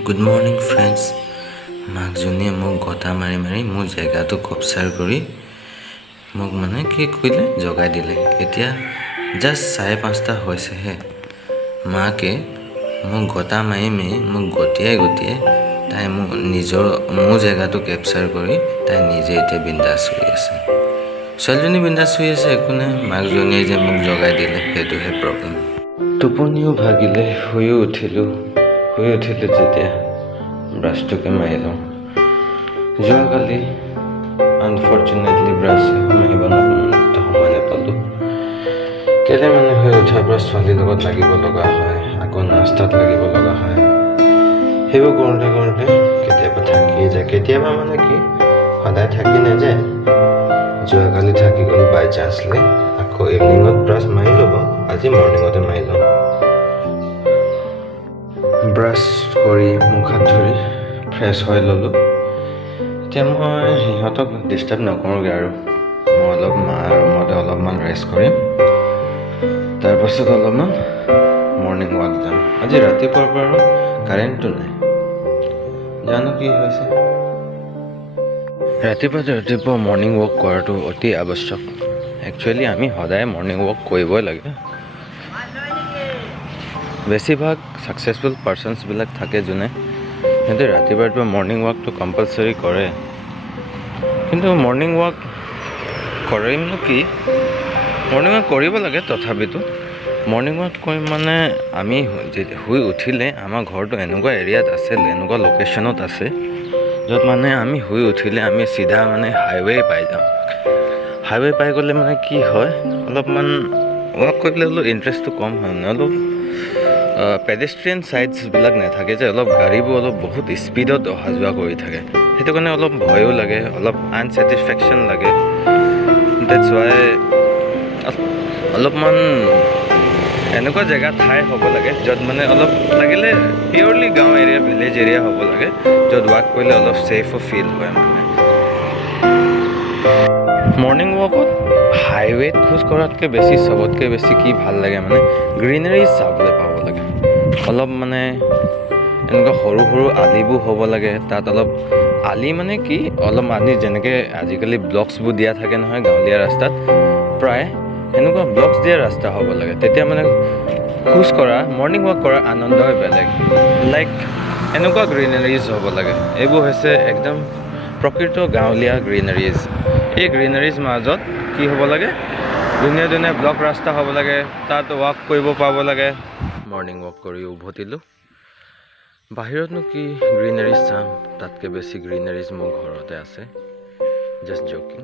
Good morning friends. মাকজনীয়ে মোক গটা মাৰি মাৰি মোৰ জেগাটো কপচাৰ কৰি মোক মানে কি কৰিলে জগাই দিলে। এতিয়া জাষ্ট 5:30 হৈছেহে। মাকে মোক গটা মাৰি মাৰি মোক গটিয়াই তাই মোৰ জেগাটো কেপচাৰ কৰি তাই নিজে এতিয়া বিন্দাছ হৈ আছে। ছোৱালীজনী বিন্দাছ হৈ আছে, একো নাই। মাকজনীয়ে যে মোক জগাই দিলে সেইটোহে প্ৰব্লেম। টোপনিও ভাগিলে, শুই উঠিলোঁ যেতিয়া ব্ৰাছটোকে মাৰি লওঁ। যোৱাকালি আনফৰ্চুনেটলি ব্ৰাছ মাৰিব সময় নাপালোঁ। কেলে মানে হৈ উঠাৰ পৰা ছোৱালীৰ লগত লাগিব লগা হয়, আকৌ নাস্তাত লাগিব লগা হয়। সেইবোৰ কৰোঁতে কেতিয়াবা থাকিয়ে যায়, কেতিয়াবা মানে কি সদায় থাকি নাযায়। যোৱাকালি থাকি গ'ল বাই চান্সলি। আকৌ ইভিনিঙত ব্ৰাছ মাৰি ল'ব, আজি মৰ্ণিঙতে মাৰি লওঁ। ব্ৰাছ কৰি মুখ হাত ধৰি ফ্ৰেছ হৈ ল'লোঁ। এতিয়া মই সিহঁতক ডিষ্টাৰ্ব নকৰোঁগৈ আৰু মই অলপ মাৰ ৰুমতে অলপমান ৰেষ্ট কৰিম। তাৰপাছত অলপমান মৰ্ণিং ৱাক যাম। আজি ৰাতিপুৱাৰ পৰা আৰু কাৰেণ্টটো নাই, জানো কি হৈছে। ৰাতিপুৱা মৰ্ণিং ৱাক কৰাটো অতি আৱশ্যক। একচুৱেলি আমি সদায় মৰ্ণিং ৱাক কৰিবই লাগে। বেছিভাগ ছাকচেছফুল পাৰ্চনছবিলাক থাকে যোনে সিহঁতে ৰাতিপুৱা মৰ্ণিং ৱাকটো কম্পালচৰি কৰে। কিন্তু মৰ্ণিং ৱাক কৰিমনো কি, মৰ্ণিং ৱাক কৰিব লাগে। তথাপিতো মৰ্ণিং ৱাক কৰিম মানে আমি শুই উঠিলে আমাৰ ঘৰটো এনেকুৱা এৰিয়াত আছে, এনেকুৱা লোকেশ্যনত আছে য'ত মানে আমি শুই উঠিলে আমি চিধা মানে হাইৱে পাই যাওঁ। হাইৱে পাই গ'লে মানে কি হয়, অলপমান ৱাক কৰিবলৈ অলপ ইণ্টাৰেষ্টটো কম হয়। মানে অলপ পেডেষ্ট্ৰিয়ান ছাইডছবিলাক নাথাকে যে, অলপ গাড়ীবোৰ অলপ বহুত স্পীডত অহা যোৱা কৰি থাকে। সেইটো কাৰণে অলপ ভয়ো লাগে, অলপ আনছেটিছফেকশ্যন লাগে। ডেটছ ৱাই অলপমান এনেকুৱা জেগা ঠাই হ'ব লাগে য'ত মানে অলপ লাগিলে পিয়ৰলি গাঁও এৰিয়া, ভিলেজ এৰিয়া হ'ব লাগে, য'ত ৱাক কৰিলে অলপ ছেফো ফিল হয়। মানে মৰ্ণিং ৱাকত হাইৱেত খোজ কঢ়াতকৈ বেছি, চবতকৈ বেছি কি ভাল লাগে মানে গ্ৰীনাৰী চাবলৈ পাব লাগে। অলপ মানে এনেকুৱা সৰু আলিবোৰ হ'ব লাগে। তাত অলপ আলি মানে কি, অলপ আলি যেনেকৈ আজিকালি ব্লকছবোৰ দিয়া থাকে নহয় গাঁৱলীয়া ৰাস্তাত, প্ৰায় এনেকুৱা ব্লকছ দিয়া ৰাস্তা হ'ব লাগে। তেতিয়া মানে খোজ কঢ়া, মৰ্ণিং ৱাক কৰাৰ আনন্দই বেলেগ। লাইক এনেকুৱা গ্ৰীনাৰিজ হ'ব লাগে। এইবোৰ হৈছে একদম প্ৰকৃত গাঁৱলীয়া গ্ৰীনাৰিজ। এই গ্ৰীনাৰিজ মাজত কি হ'ব লাগে, ধুনীয়া ব্লক ৰাস্তা হ'ব লাগে, তাত ৱাক কৰিব পাব লাগে। মৰ্ণিং ৱাক কৰি উভতিলোঁ। বাহিৰতনো কি গ্ৰীনাৰিজ চাম, তাতকৈ বেছি গ্ৰীনাৰিজ মোৰ ঘৰতে আছে। Just joking.